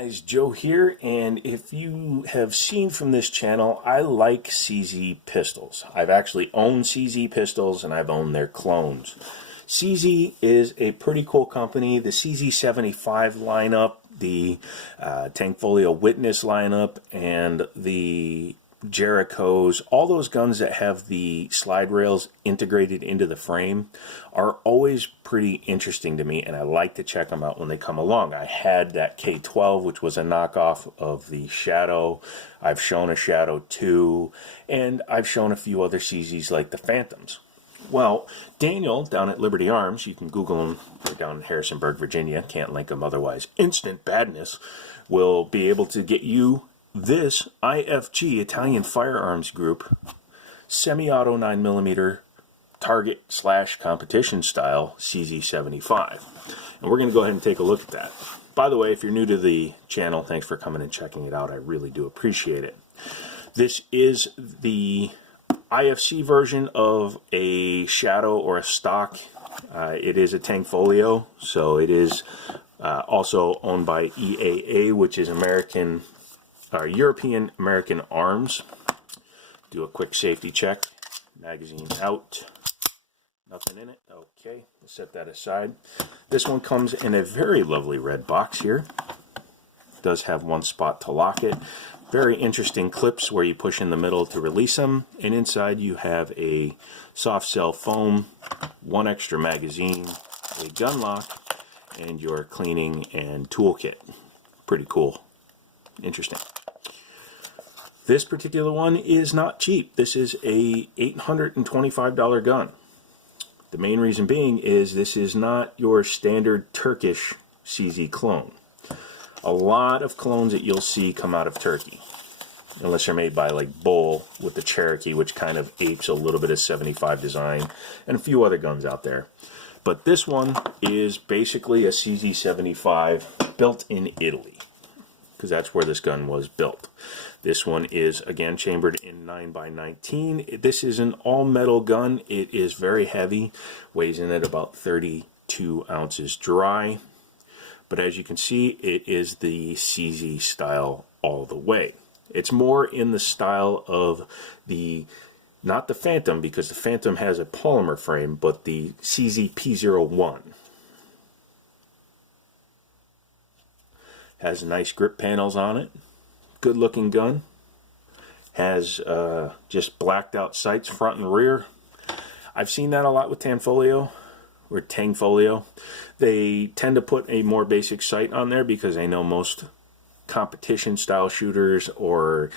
guys, Joe here, and if you have seen from this channel, I like CZ pistols. I've actually owned CZ pistols and I've owned their clones. CZ is a pretty cool company. The CZ75 lineup, the Tankfolio Witness lineup, and the Jerichos, all those guns that have the slide rails integrated into the frame are always pretty interesting to me, and I like to check them out when they come along. I had that K12, which was a knockoff of the Shadow. I've shown a Shadow 2, and I've shown a few other CZs like the Phantoms. Well, Daniel down at Liberty Arms, you can Google him, they're down in Harrisonburg, Virginia, can't link them otherwise, instant badness, will be able to get you this IFG, Italian Firearms Group, semi-auto 9mm target / competition style CZ75. And we're going to go ahead and take a look at that. By the way, if you're new to the channel, thanks for coming and checking it out. I really do appreciate it. This is the IFC version of a Shadow or a stock. It is a Tankfolio, so it is also owned by EAA, which is European American Arms. Do a quick safety check. Magazine out. Nothing in it. Okay, let's set that aside. This one comes in a very lovely red box here. Does have one spot to lock it. Very interesting clips where you push in the middle to release them. And inside you have a soft cell foam, one extra magazine, a gun lock, and your cleaning and toolkit. Pretty cool. Interesting. This particular one is not cheap. This is a $825 gun. The main reason being is this is not your standard Turkish CZ clone. A lot of clones that you'll see come out of Turkey, unless they're made by like Bull with the Cherokee, which kind of apes a little bit of 75 design, and a few other guns out there. But this one is basically a CZ75 built in Italy, because that's where this gun was built. This one is, again, chambered in 9x19. This is an all-metal gun. It is very heavy, weighs in at about 32 ounces dry. But as you can see, it is the CZ style all the way. It's more in the style of the, not the Phantom, because the Phantom has a polymer frame, but the CZ P01. Has nice grip panels on it. Good looking gun. Has just blacked out sights front and rear. I've seen that a lot with Tankfolio or Tankfolio. They tend to put a more basic sight on there because I know most competition style shooters or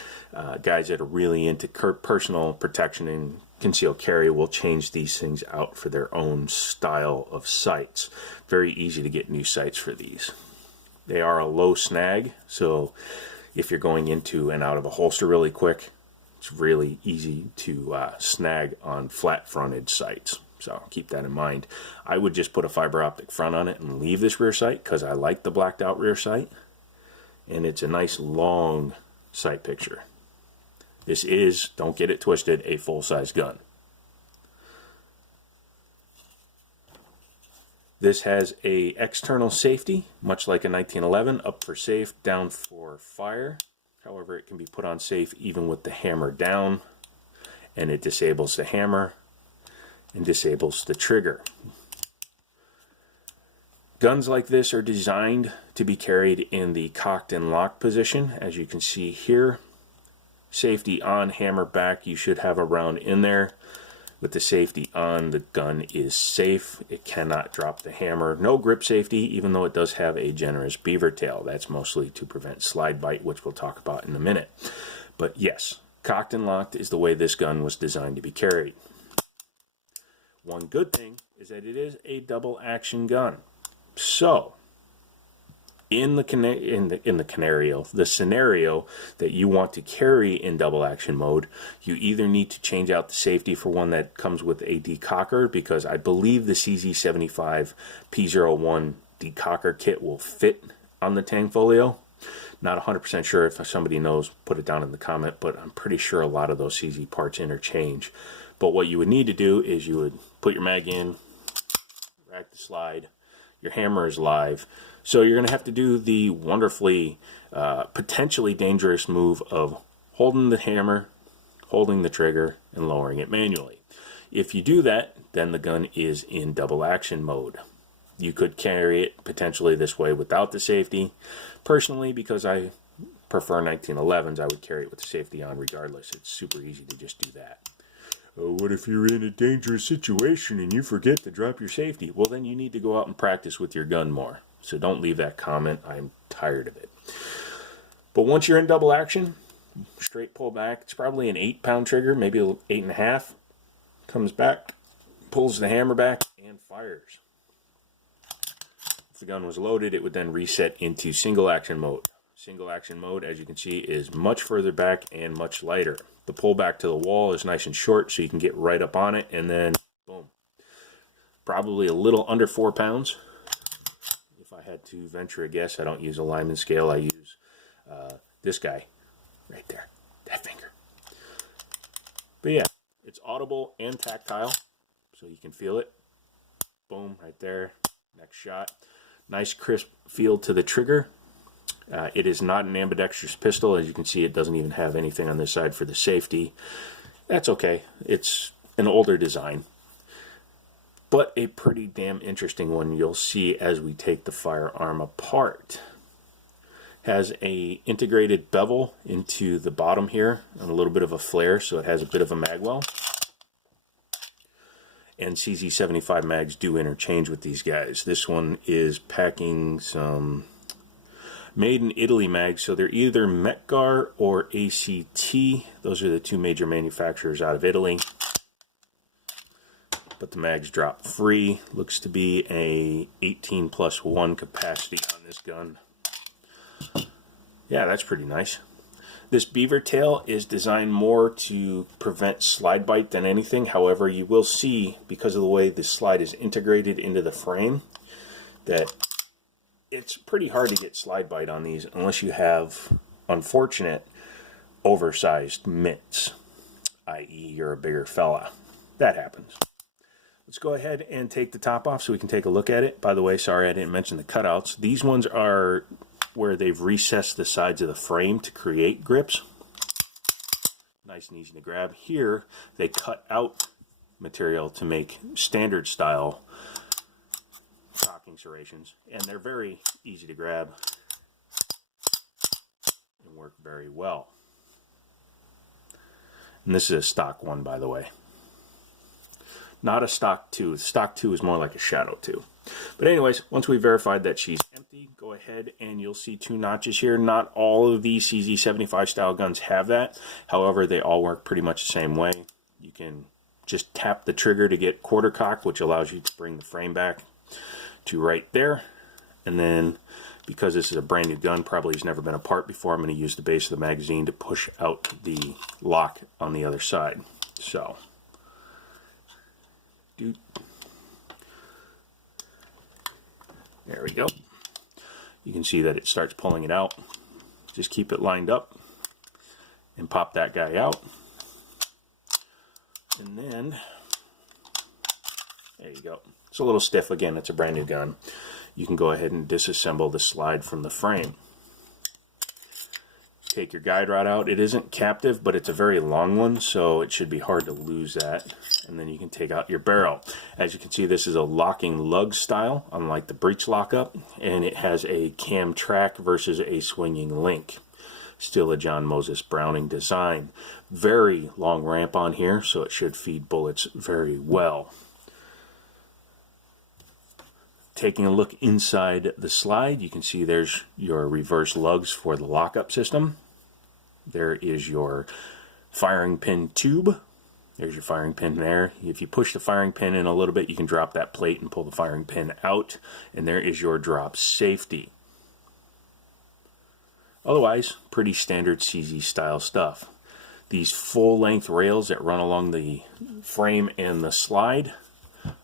guys that are really into personal protection and concealed carry will change these things out for their own style of sights. Very easy to get new sights for these. They are a low snag, so if you're going into and out of a holster really quick, it's really easy to snag on flat-fronted sights. So keep that in mind. I would just put a fiber optic front on it and leave this rear sight because I like the blacked out rear sight. And it's a nice long sight picture. This is, don't get it twisted, a full-size gun. This has a external safety, much like a 1911, up for safe, down for fire. However, it can be put on safe even with the hammer down, and it disables the hammer and disables the trigger. Guns like this are designed to be carried in the cocked and locked position, as you can see here. Safety on, hammer back, you should have a round in there. With the safety on, the gun is safe. It cannot drop the hammer. No grip safety, even though it does have a generous beaver tail. That's mostly to prevent slide bite, which we'll talk about in a minute. But yes, cocked and locked is the way this gun was designed to be carried. One good thing is that it is a double action gun. So, in the scenario that you want to carry in double action mode, you either need to change out the safety for one that comes with a decocker, because I believe the CZ75 P01 decocker kit will fit on the Tankfolio. Not 100% sure. If somebody knows, put it down in the comment, but I'm pretty sure a lot of those CZ parts interchange. But what you would need to do is you would put your mag in, rack the slide, your hammer is live. So you're going to have to do the wonderfully, potentially dangerous move of holding the hammer, holding the trigger, and lowering it manually. If you do that, then the gun is in double action mode. You could carry it potentially this way without the safety. Personally, because I prefer 1911s, I would carry it with the safety on regardless. It's super easy to just do that. Oh, what if you're in a dangerous situation and you forget to drop your safety? Well, then you need to go out and practice with your gun more. So don't leave that comment. I'm tired of it. But once you're in double action, straight pull back. It's probably an 8-pound trigger, maybe 8.5. Comes back, pulls the hammer back, and fires. If the gun was loaded, it would then reset into single action mode. Single action mode, as you can see, is much further back and much lighter. The pull back to the wall is nice and short, so you can get right up on it, and then boom. Probably a little under 4 pounds. If I had to venture a guess, I don't use a Lyman scale. I use this guy right there, that finger. But yeah, it's audible and tactile, so you can feel it. Boom, right there. Next shot. Nice crisp feel to the trigger. It is not an ambidextrous pistol. As you can see, it doesn't even have anything on this side for the safety. That's okay. It's an older design, but a pretty damn interesting one. You'll see as we take the firearm apart. Has a integrated bevel into the bottom here and a little bit of a flare, so it has a bit of a magwell. And CZ75 mags do interchange with these guys. This one is packing some made in Italy mags, so they're either Metgar or ACT. Those are the two major manufacturers out of Italy. But the mags drop free. Looks to be a 18+1 capacity on this gun. Yeah, that's pretty nice. This beaver tail is designed more to prevent slide bite than anything. However, you will see, because of the way the slide is integrated into the frame, that it's pretty hard to get slide bite on these unless you have unfortunate oversized mitts, i.e. you're a bigger fella. That happens. Let's go ahead and take the top off so we can take a look at it. By the way, sorry I didn't mention the cutouts. These ones are where they've recessed the sides of the frame to create grips. Nice and easy to grab. Here, they cut out material to make standard style cocking serrations, and they're very easy to grab and work very well. And this is a stock one, by the way. Not a stock 2. Stock 2 is more like a shadow 2. But anyways, once we verified that she's empty, go ahead and you'll see 2 notches here. Not all of these CZ75 style guns have that. However, they all work pretty much the same way. You can just tap the trigger to get quarter cock, which allows you to bring the frame back to right there. And then, because this is a brand new gun, probably has never been apart before, I'm going to use the base of the magazine to push out the lock on the other side. So, there we go. You can see that it starts pulling it out. Just keep it lined up and pop that guy out. And then, there you go. It's a little stiff again, it's a brand new gun. You can go ahead and disassemble the slide from the frame. Take your guide rod out. It isn't captive, but it's a very long one, so it should be hard to lose that. And then you can take out your barrel. As you can see, this is a locking lug style, unlike the breech lockup, and it has a cam track versus a swinging link. Still a John Moses Browning design. Very long ramp on here, so it should feed bullets very well. Taking a look inside the slide, you can see there's your reverse lugs for the lockup system. There is your firing pin tube. There's your firing pin there. If you push the firing pin in a little bit, you can drop that plate and pull the firing pin out. And there is your drop safety. Otherwise, pretty standard CZ style stuff. These full-length rails that run along the frame and the slide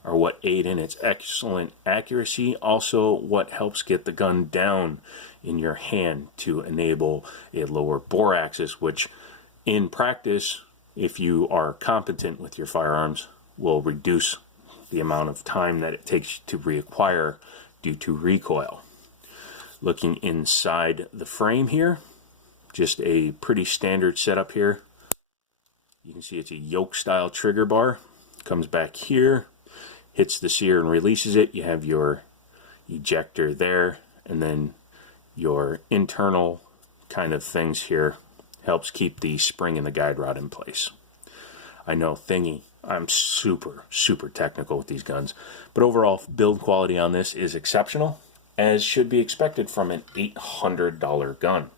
are what aid in its excellent accuracy. Also, what helps get the gun down in your hand to enable a lower bore axis, which in practice, if you are competent with your firearms, will reduce the amount of time that it takes to reacquire due to recoil. Looking inside the frame here, just a pretty standard setup here. You can see it's a yoke style trigger bar. Comes back here, hits the sear and releases it. You have your ejector there, and then your internal kind of things here helps keep the spring and the guide rod in place. I know thingy, I'm super technical with these guns, but overall build quality on this is exceptional, as should be expected from an $800 gun.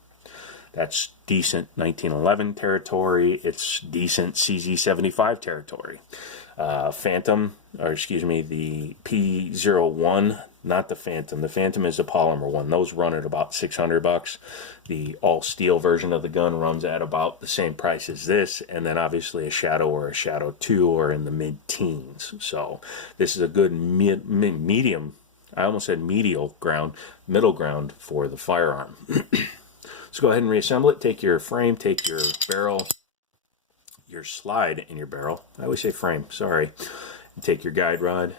That's decent 1911 territory. It's decent CZ75 territory. Phantom, or excuse me, the P01, not the Phantom. The Phantom is a polymer one. Those run at about $600. The all steel version of the gun runs at about the same price as this, and then obviously a Shadow or a Shadow 2 are in the mid-teens. So this is a good medium. I almost said middle ground for the firearm. Let's go ahead and reassemble it. Take your frame, take your barrel, your slide in your barrel. I always say frame, sorry. Take your guide rod,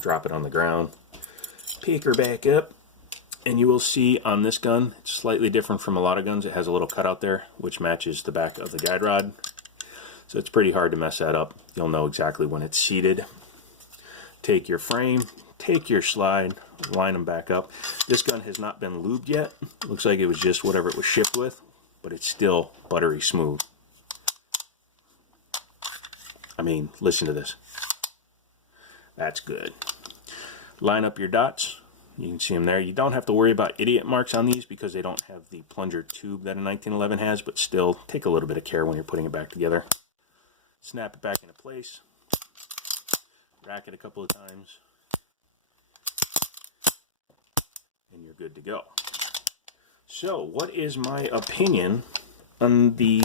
drop it on the ground, pick her back up, and you will see on this gun, it's slightly different from a lot of guns. It has a little cutout there, which matches the back of the guide rod. So it's pretty hard to mess that up. You'll know exactly when it's seated. Take your frame, take your slide, line them back up. This gun has not been lubed yet. Looks like it was just whatever it was shipped with, but it's still buttery smooth. I mean, listen to this. That's good. Line up your dots. You can see them there. You don't have to worry about idiot marks on these because they don't have the plunger tube that a 1911 has, but still take a little bit of care when you're putting it back together. Snap it back into place. Rack it a couple of times. And you're good to go. So, what is my opinion on the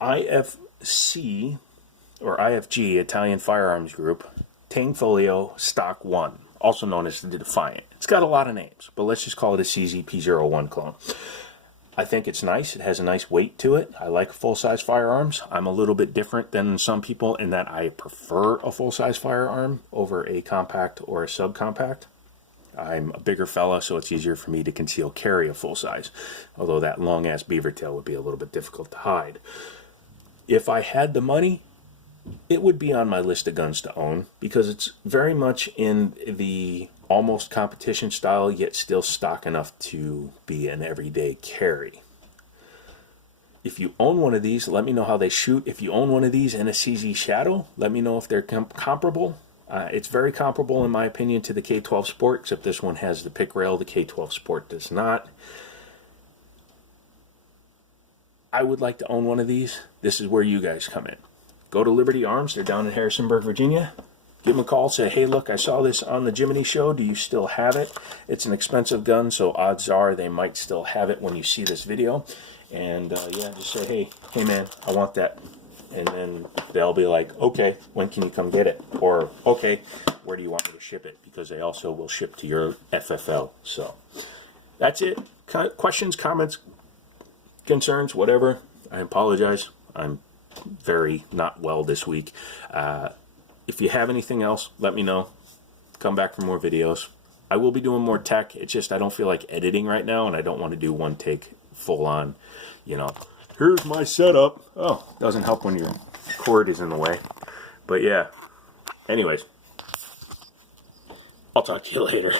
IFC or IFG Italian Firearms Group Tanfoglio Stock 1, also known as the Defiant? It's got a lot of names, but let's just call it a CZP01 clone. I think it's nice. It has a nice weight to it. I like full-size firearms. I'm a little bit different than some people in that I prefer a full-size firearm over a compact or a subcompact. I'm a bigger fella, so it's easier for me to conceal carry a full size, although that long ass beaver tail would be a little bit difficult to hide. If I had the money, it would be on my list of guns to own because it's very much in the almost competition style, yet still stock enough to be an everyday carry. If you own one of these, let me know how they shoot. If you own one of these and a CZ Shadow, let me know if they're comparable. It's very comparable, in my opinion, to the K12 Sport, except this one has the pick rail. The K12 Sport does not. I would like to own one of these. This is where you guys come in. Go to Liberty Arms. They're down in Harrisonburg, Virginia. Give them a call. Say, hey, look, I saw this on the Jiminy Show. Do you still have it? It's an expensive gun, so odds are they might still have it when you see this video. And, yeah, just say, hey, man, I want that. And then they'll be like, okay, when can you come get it? Or, okay, where do you want me to ship it? Because they also will ship to your FFL. So that's it. Questions, comments, concerns, whatever. I apologize. I'm very not well this week. If you have anything else, let me know. Come back for more videos. I will be doing more tech. It's just I don't feel like editing right now, and I don't want to do one take full on, you know. Here's my setup. Oh, doesn't help when your cord is in the way. But yeah, anyways, I'll talk to you later.